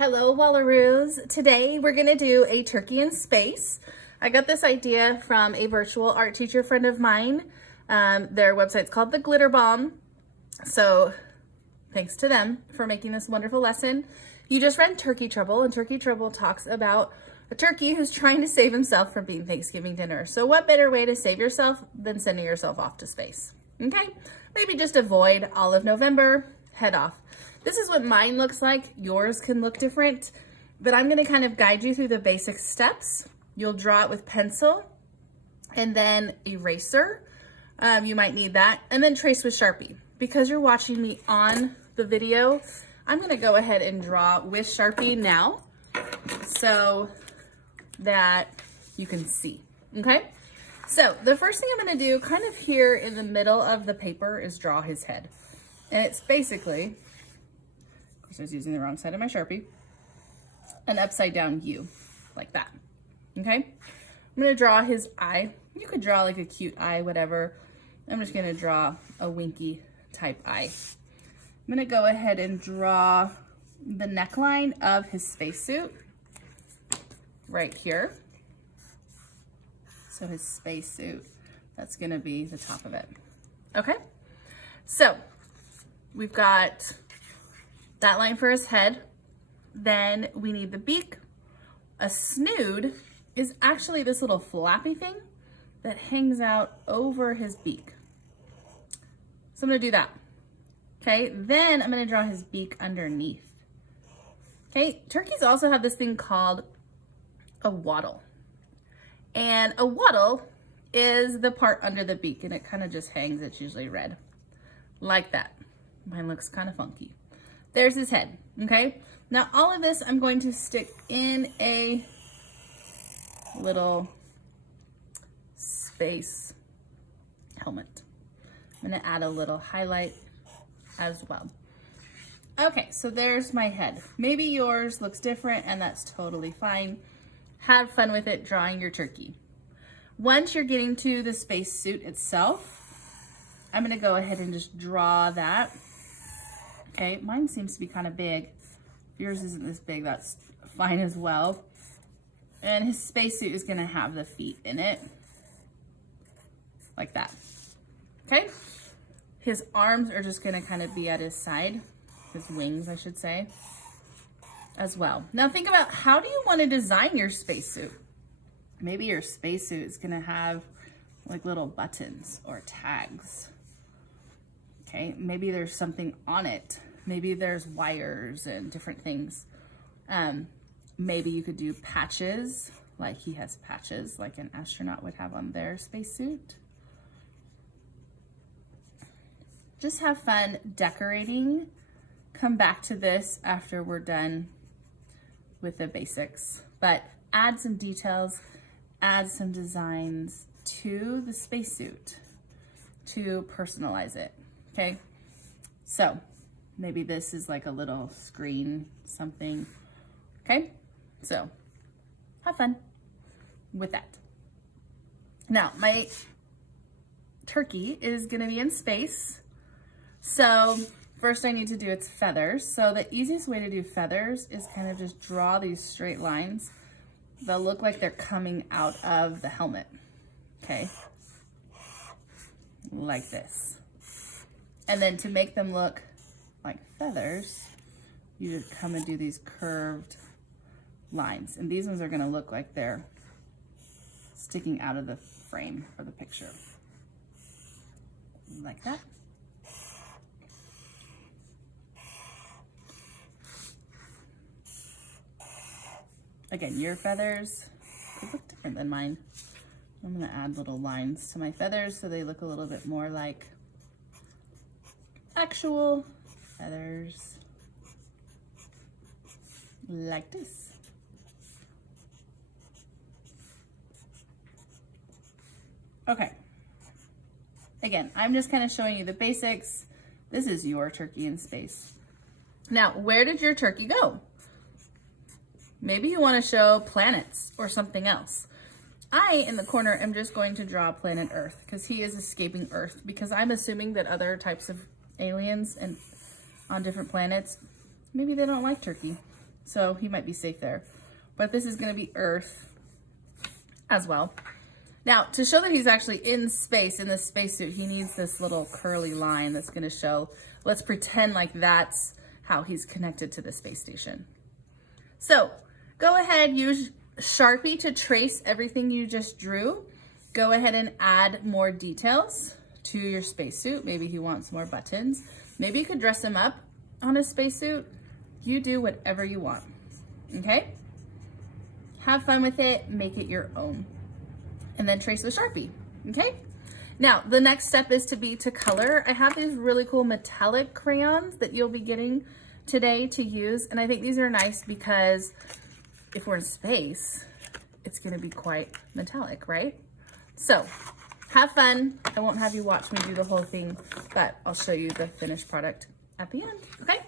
Hello, Wallaroos. Today we're gonna do a turkey in space. I got this idea from a virtual art teacher friend of mine. Their website's called The Glitter Bomb. So thanks to them for making this wonderful lesson. You just read Turkey Trouble, and Turkey Trouble talks about a turkey who's trying to save himself from being Thanksgiving dinner. So what better way to save yourself than sending yourself off to space? Okay, maybe just avoid all of November, head off. This is what mine looks like. Yours can look different, but I'm gonna kind of guide you through the basic steps. You'll draw it with pencil and then eraser. You might need that, and then trace with Sharpie. Because you're watching me on the video, I'm gonna go ahead and draw with Sharpie now so that you can see, okay? So the first thing I'm gonna do kind of here in the middle of the paper is draw his head. And it's basically, of course I was using the wrong side of my Sharpie, an upside down U, like that, okay? I'm gonna draw his eye. You could draw like a cute eye, whatever. I'm just gonna draw a winky type eye. I'm gonna go ahead and draw the neckline of his spacesuit right here. So his spacesuit, that's gonna be the top of it. Okay, so we've got that line for his head. Then we need the beak. A snood is actually this little flappy thing that hangs out over his beak. So I'm gonna do that. Okay, then I'm gonna draw his beak underneath. Okay, turkeys also have this thing called a wattle. And a wattle is the part under the beak, and it kind of just hangs. It's usually red, like that. Mine looks kind of funky. There's his head, okay? Now all of this I'm going to stick in a little space helmet. I'm gonna add a little highlight as well. Okay, so there's my head. Maybe yours looks different, and that's totally fine. Have fun with it drawing your turkey. Once you're getting to the space suit itself, I'm gonna go ahead and just draw that. Okay, mine seems to be kind of big. If yours isn't this big, that's fine as well. And his spacesuit is gonna have the feet in it, like that. Okay, his arms are just gonna kind of be at his side, his wings, I should say, as well. Now think about, how do you wanna design your spacesuit? Maybe your spacesuit is gonna have like little buttons or tags. Okay, maybe there's something on it. Maybe there's wires and different things. Maybe you could do patches, like he has patches, like an astronaut would have on their spacesuit. Just have fun decorating. Come back to this after we're done with the basics, but add some details, add some designs to the spacesuit to personalize it. Okay, so maybe this is like a little screen, something. Okay, so have fun with that. Now, my turkey is gonna be in space. So first I need to do its feathers. So the easiest way to do feathers is kind of just draw these straight lines. They'll look like they're coming out of the helmet. Okay, like this. And then to make them look like feathers, you just come and do these curved lines. And these ones are gonna look like they're sticking out of the frame or the picture. Like that. Again, your feathers could look different than mine. I'm gonna add little lines to my feathers so they look a little bit more like actual feathers, like this. Okay, again, I'm just kind of showing you the basics. This is your turkey in space. Now, where did your turkey go? Maybe you want to show planets or something else. I, in the corner, am just going to draw planet Earth because he is escaping Earth, because I'm assuming that other types of aliens and on different planets, maybe they don't like turkey. so he might be safe there. But this is gonna be Earth as well. Now, to show that he's actually in space, in this spacesuit, he needs this little curly line that's gonna show, let's pretend like that's how he's connected to the space station. So, go ahead, use Sharpie to trace everything you just drew. Go ahead and add more details to your spacesuit. Maybe he wants more buttons. Maybe you could dress him up on a spacesuit. You do whatever you want, okay? Have fun with it, make it your own. And then trace with Sharpie, okay? Now, the next step is to color. I have these really cool metallic crayons that you'll be getting today to use. And I think these are nice because if we're in space, it's gonna be quite metallic, right? So, have fun. I won't have you watch me do the whole thing, but I'll show you the finished product at the end, okay?